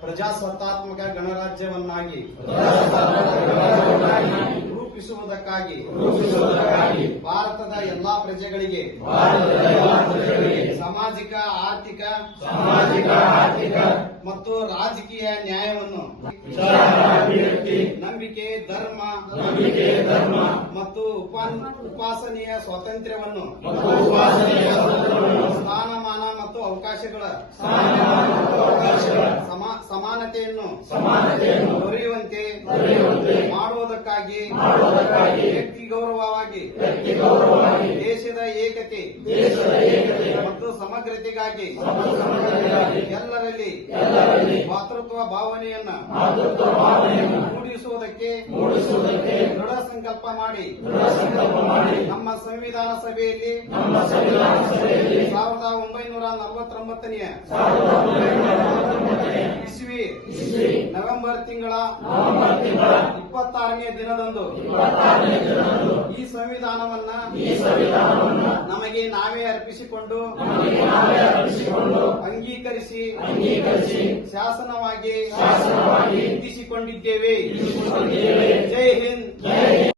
ಪ್ರಜಾಸತ್ತಾತ್ಮಕ ಗಣರಾಜ್ಯವನ್ನಾಗಿ ರೂಪಿಸುವುದಕ್ಕಾಗಿ ಭಾರತದ ಎಲ್ಲಾ ಪ್ರಜೆಗಳಿಗೆ ಸಾಮಾಜಿಕ, ಆರ್ಥಿಕ ಮತ್ತು ರಾಜಕೀಯ ನ್ಯಾಯವನ್ನು ನಂಬಿಕೆ, ಧರ್ಮ ಮತ್ತು ಉಪಾಸನೆಯ ಸ್ವಾತಂತ್ರ್ಯವನ್ನು ಅವಕಾಶಗಳ ಸಮ- ಸಮಾನತೆಯನ್ನು ದೊರೆಯುವಂತೆ ಮಾಡುವುದಕ್ಕಾಗಿ ವ್ಯಕ್ತಿ ಗೌರವವಾಗಿ ದೇಶದ ಏಕತೆ ಮತ್ತು ಸಮಗ್ರತೆಗಾಗಿ ಎಲ್ಲರಲ್ಲಿ ಮಾತೃತ್ವ ಭಾವನೆಯನ್ನ ಮೂಡಿಸುವುದಕ್ಕೆ ದೃಢ ಸಂಕಲ್ಪ ಮಾಡಿ ನಮ್ಮ ಸಂವಿಧಾನ ಸಭೆಯಲ್ಲಿ ಸಾವಿರದ ಒಂಬೈನೂರ ನಲವತ್ತೊಂಬತ್ತನೇ. ಇಸ್ವಿ. ನವೆಂಬರ್ ತಿಂಗಳ ಇಪ್ಪತ್ತಾರನೇ ದಿನದಂದು. ಈ ಸಂವಿಧಾನವನ್ನ ನಮಗೆ ನಾವೇ ಅರ್ಪಿಸಿಕೊಂಡು ಅಂಗೀಕರಿಸಿ ಶಾಸನವಾಗಿ ವಿಧಿಸಿಕೊಂಡಿದ್ದೇವೆ ಜೈ ಹಿಂದ್.